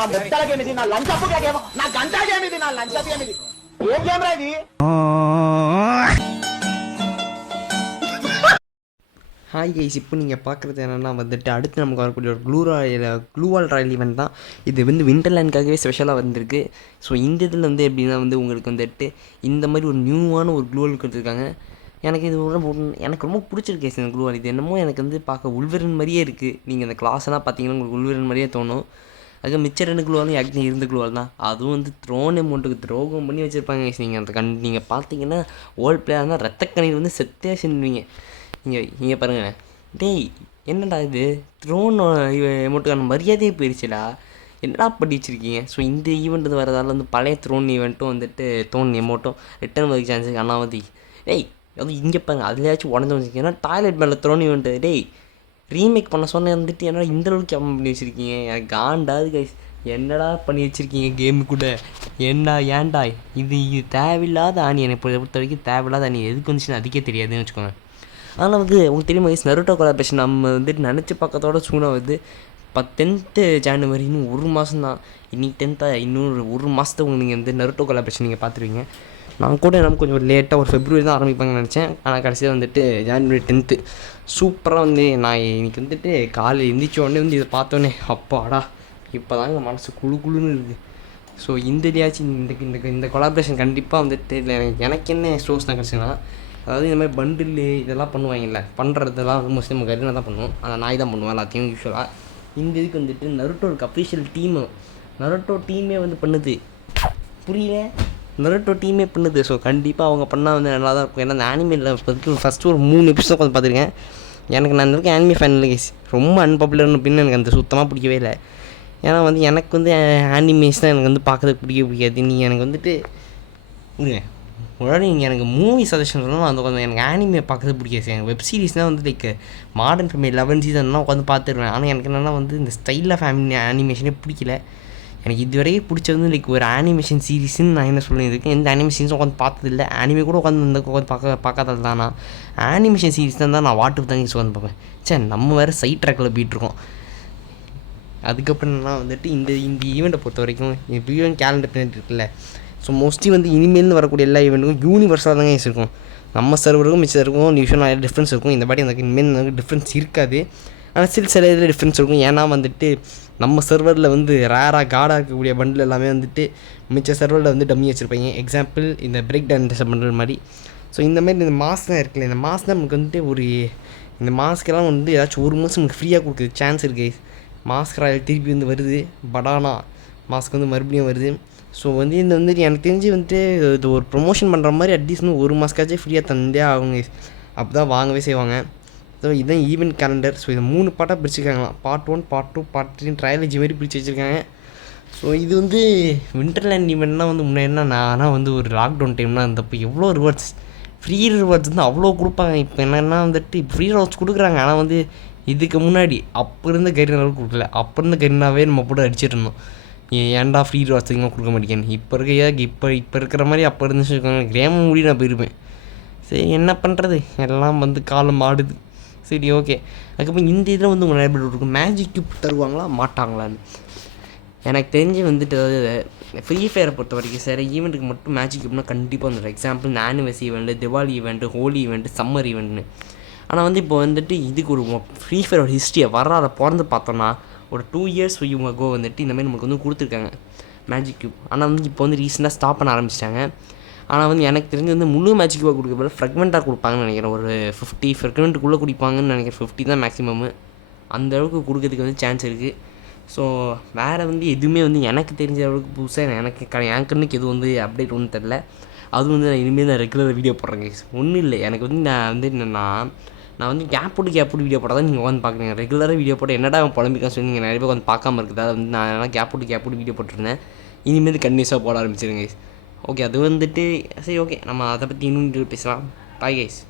నా బుట్టల గేమ్ ఇది, నా లంచప్ గేమ్, నా గంటా గేమ్ ఇది, నా లంచప్ గేమ్ ఇది. ఏం గేమ్ రా ఇది? ஹாய் கைஸ், இப்போ நீங்கள் பார்க்குறது என்னென்னா வந்துட்டு அடுத்து நமக்கு வரக்கூடிய ஒரு க்ளூவால் ராயல் ஈவெண்ட் தான். இது வந்து விண்டர்லேண்டுக்காகவே ஸ்பெஷலாக வந்திருக்கு. ஸோ இந்த இதில் வந்து எப்படின்னா வந்து உங்களுக்கு வந்துட்டு இந்த மாதிரி ஒரு நியூவான ஒரு க்ளூவால் கொடுத்துருக்காங்க. எனக்கு இது எனக்கு ரொம்ப பிடிச்சிருக்கு இந்த க்ளூவால். இது என்னமோ எனக்கு வந்து பார்க்க உள்வரன் மாதிரியே இருக்குது. நீங்கள் அந்த கிளாஸ்லாம் பார்த்தீங்கன்னா உங்களுக்கு உள்வரன் மாதிரியே தோணும். அதுக்கு மிச்ச 2 க்ளூவாலும் ஏக்னி இருந்த க்ளூவால் தான். அதுவும் வந்து த்ரோன் அமௌண்ட்டுக்கு துரோகம் பண்ணி வச்சுருப்பாங்க. நீங்கள் அந்த நீங்கள் பார்த்தீங்கன்னா ஓல்ட் பிளேயர்னா ரத்தக்கணியில் வந்து செத்தே செஞ்சுவீங்க. இங்கே பாருங்கள், டேய் என்னடா இது த்ரோன் அமௌண்ட்டுக்கான மரியாதையே போயிடுச்சுடா, என்னடா பண்ணி வச்சுருக்கீங்க. ஸோ இந்த ஈவெண்ட் வந்து வரதால வந்து பழைய த்ரோன் ஈவெண்ட்டும் வந்துட்டு த்ரோன் அமௌண்ட்டும் ரிட்டர்ன் வரதுக்கு சான்ஸ் இருக்குது. ஆனால் வந்து டேய் அது இங்கே பாருங்கள், அதுலேயாச்சும் உடஞ்சி வச்சுருக்கீங்க. ஏன்னா டாய்லெட் மேலே த்ரோன் ஈவெண்ட்டு டேய் ரீமேக் பண்ண சொன்ன வந்துட்டு என்னடா இந்தளவுக்கு அம்மா பண்ணி வச்சுருக்கீங்க. எனக்கு காண்டாது கைஸ், என்னடா பண்ணி வச்சுருக்கீங்க கேமு கூட, ஏன்டா இது தேவையில்லாத ஆணி. என்னை பொறுத்த வரைக்கும் தேவையில்லாத ஆணி எதுக்கு வந்துச்சுன்னு அதுக்கே தெரியாதுன்னு வச்சுக்கோங்க. அதனால் வந்து உங்களுக்கு தெரியுமா கைஸ், நருட்டோ கொலாபரேஷன் நம்ம வந்துட்டு நினச்சி பார்க்கறதோட சூனா வந்து 10th ஜனவரி இன்னும் 1 மாதம் தான். இன்றைக்கி 10th, இன்னொரு 1 மாதத்துக்கு நீங்கள் வந்து நருட்டோ கொலாபரேஷன் நீங்கள் பார்த்துருவீங்க. நான் கூட நம்ம கொஞ்சம் லேட்டாக ஒரு ஃபெப்ரவரி தான் ஆரம்பிப்பாங்கன்னு நினச்சேன். ஆனால் கடைசியாக வந்துட்டு ஜனவரி 10th சூப்பராக வந்து நான் இன்றைக்கி வந்துட்டு காலையில் எழுந்திரிச்ச உடனே வந்து இதை பார்த்தோன்னே அப்பாடா இப்போ தாங்க மனசு குழுன்னு இருக்குது. ஸோ இந்த இதையாச்சும் இந்த கொலாபரேஷன் கண்டிப்பாக வந்துட்டு எனக்கு என்ன ஸ்டோர்ஸ் தான் கிடச்சுன்னா, அதாவது இந்த மாதிரி பண்டில் இதெல்லாம் பண்ணுவாங்கல்ல, பண்ணுறதெல்லாம் வந்து மோஸ்ட்லி நம்ம கருணை தான் பண்ணுவோம். அந்த நாய் தான் பண்ணுவோம் எல்லாத்தையும் யூஸ்வலாக. இந்த இதுக்கு வந்துட்டு நருட்டோருக்கு அஃபிஷியல் நருட்டோ டீமே வந்து பண்ணுது. புரியல, நருட்டோ டீமே பண்ணுது. ஸோ கண்டிப்பாக அவங்க பண்ணால் வந்து நல்லா தான் இருக்கும். ஏன்னா அந்த ஆனிமேல இப்போதைக்கு ஃபஸ்ட்டு ஒரு 3 எபிசோட் வந்து பார்த்துருக்கேன். எனக்கு நான் அந்த ஆனிமே ஃபேன் இல்லை கைஸ், ரொம்ப அன்பபாப்புலர்னு அப்படின்னு எனக்கு அந்த சுத்தமாக பிடிக்கவே இல்லை. ஏன்னா வந்து எனக்கு வந்து ஆனிமேஸ் தான் எனக்கு வந்து பார்க்கறதுக்கு பிடிக்காது. நீங்கள் எனக்கு வந்துட்டு உடனே நீங்கள் எனக்கு மூவி சஜஷன் சொல்லணும், அந்த உட்காந்து எனக்கு ஆனிமே பார்க்கறது பிடிக்காது. எனக்கு வெப் சீரிஸ்னால் வந்து லைக் மாடர்ன் ஃபேமிலி 11 சீசன்லாம் உட்காந்து பார்த்துருவேன். ஆனால் எனக்கு என்னென்னா வந்து இந்த ஸ்டைல் ஆஃப் அனிமேஷனே பிடிக்கல. எனக்கு இதுவரையும் பிடிச்சது வந்து லைக் ஒரு அனிமேஷன் சீரிஸ்ன்னு நான் என்ன சொல்லியிருக்கேன். எந்த அனிமேஷன்ஸும் உட்காந்து பார்த்ததில்லை. அனிமே கூட உட்காந்து பார்க்காதது தானா. அனிமேஷன் சீரிஸ் தான் நான் வாட்டுக்கு தான் உட்காந்து பார்ப்பேன். சரி நம்ம வேறு சைட் ட்ராக்கில் போயிட்டுருக்கோம். அதுக்கப்புறம் என்னன்னா வந்துட்டு இந்த ஈவெண்ட்டை பொறுத்த வரைக்கும் ஈவெண்ட் கேலண்டர் பின்னாடி இருக்குல்ல. ஸோ மோஸ்ட்லி வந்து இனிமேல்னு வரக்கூடிய எல்லா ஈவெண்ட்டுக்கும் யூனிவர்ஸாக தாங்க இருக்கும். நம்ம சர்வருக்கும் மிச்சம் இருக்கும் யூஸ்வலாக நிறைய டிஃப்ரென்ஸ் இருக்கும். இந்த பாட்டி எனக்கு இனிமேல் எனக்கு டிஃப்ரென்ஸ் இருக்காது. ஆனால் சில இதில் டிஃப்ரென்ஸ் இருக்கும். ஏன்னா வந்துட்டு நம்ம சர்வரில் வந்து ரேராக காடாக இருக்கக்கூடிய பண்டில் எல்லாமே வந்துட்டு மிச்ச சர்வரில் வந்து டம்மி வச்சுருப்பாங்க. எக்ஸாம்பிள் இந்த பிரேக் டான்ஸ் பண்ணுற மாதிரி. ஸோ இந்த மாதிரி இந்த மாஸ்க் தான் இருக்குல்ல, இந்த மாஸ்க் தான் நமக்கு வந்துட்டு இந்த மாஸ்க்கெல்லாம் வந்து ஏதாச்சும் 1 மாதம் நமக்கு ஃப்ரீயாக கொடுக்குது சான்ஸ் இருக்குது. மாஸ்க் ராயல் திருப்பி வந்து வருது, படானா மாஸ்க் வந்து மறுபடியும் வருது. ஸோ வந்து இந்த வந்துட்டு எனக்கு தெரிஞ்சு வந்துட்டு இது ஒரு ப்ரொமோஷன் பண்ணுற மாதிரி அட்லீஸ்ட் 1 மாஸ்க்காச்சும் ஃப்ரீயாக தந்தே அவங்க அப்போ தான் வாங்கவே செய்வாங்க. ஸோ இதுதான் ஈவெண்ட் கேலண்டர். ஸோ இதை 3 பார்ட்டாக பிரிச்சுருக்காங்களாம். பார்ட் 1, பார்ட் 2, பார்ட் 3 ட்ரையாலஜி மாதிரி பிரித்து வச்சுருக்காங்க. ஸோ இது வந்து விண்டர்லேண்ட் ஈவெண்ட்னால் வந்து முன்னாடினா ஆனால் வந்து ஒரு லாக்டவுன் டைம்னால் இருந்தப்போ எவ்வளோ ரிவார்ட்ஸ் ஃப்ரீ ரிவார்ட்ஸ் வந்து அவ்வளோ கொடுப்பாங்க. இப்போ என்னென்னா வந்துட்டு இப்போ ஃப்ரீ ரிவார்ட்ஸ் கொடுக்குறாங்க. ஆனால் வந்து இதுக்கு முன்னாடி அப்போ இருந்த கரீனாவும் கொடுக்கல. அப்போ இருந்த கரீனாவே நம்ம போட்டு அடிச்சிட்டு இருந்தோம். ஏன்டா ஃப்ரீ ரிவார்ட்ஸ் அதிகமாக கொடுக்க மாட்டேங்கன்னு. இப்போ இருக்கிற மாதிரி அப்போ இருந்துச்சு வச்சுக்கோங்க, கிராமம் மூடி நான் போயிருப்பேன். சரி என்ன பண்ணுறது, எல்லாம் வந்து காலம் ஆடுது. சரி ஓகே. அதுக்கப்புறம் இந்த இதில் வந்து உங்கள் நிறைய இருக்கும் மேஜிக் கியூப் தருவாங்களா மாட்டாங்களான்னு எனக்கு தெரிஞ்சு வந்துட்டு. ஃப்ரீ ஃபயரை பொறுத்த வரைக்கும் சரி ஈவெண்ட்டுக்கு மட்டும் மேஜிக் கியூப்னா கண்டிப்பாக வந்துடும். எக்ஸாம்பிள் இந்த anniversary event, Diwali event, Holi event, summer ஈவெண்ட்னு. ஆனால் வந்து இப்போ வந்துட்டு இதுக்கு ஒரு ஃப்ரீ ஃபயரோட ஹிஸ்ட்ரியை வரலாறை பிறந்து பார்த்தோன்னா ஒரு 2 years இவங்க கோ வந்துட்டு இந்த மாதிரி நமக்கு வந்து கொடுத்துருக்காங்க மேஜிக் கியூப். ஆனால் வந்து இப்போ வந்து ரீசெண்டாக ஸ்டாப் பண்ண ஆரம்பிச்சிட்டாங்க. ஆனால் வந்து எனக்கு தெரிஞ்சு வந்து முழு மேஜிக் கியூபாக கொடுக்க போல ஃப்ரெக்மெண்ட்டாக கொடுப்பாங்கன்னு நினைக்கிறேன். ஒரு 50 ஃப்ரெக்மெண்ட்டுக்குள்ளே குடிப்பாங்கன்னு நினைக்கிறேன். 50 தான் மேக்ஸிமம்மு. அந்த அளவுக்கு கொடுக்கறதுக்கு வந்து சான்ஸ் இருக்குது. ஸோ வேறு வந்து எதுவுமே வந்து எனக்கு தெரிஞ்ச அளவுக்கு புதுசாக என் கண்ணுக்கு எதுவும் வந்து அப்டேட் ஒன்றும் தெரில. அதுவும் வந்து நான் இனிமேல் நான் ரெகுலராக வீடியோ போடுறேங்க. ஒன்றும் இல்லை, எனக்கு வந்து நான் வந்து கேப் போட்டு வீடியோ போட்டால் தான் நீங்கள் வந்து பார்க்குறீங்க. ரெகுலராக வீடியோ போட்டு என்னடா அவன் புலம்பிக்கான்னு சொல்லி நீங்கள் நிறைய பேர் வந்து பார்க்காம இருக்குது. அதை வந்து நான் கேப் போட்டு வீடியோ போட்டிருந்தேன். இனிமேல் கண்டினியூஸாக போட ஆரம்பிச்சிருங்க. ஓகே அது வந்துட்டு சரி ஓகே நம்ம அதை பற்றி இன்னும் பேசலாம். Bye guys.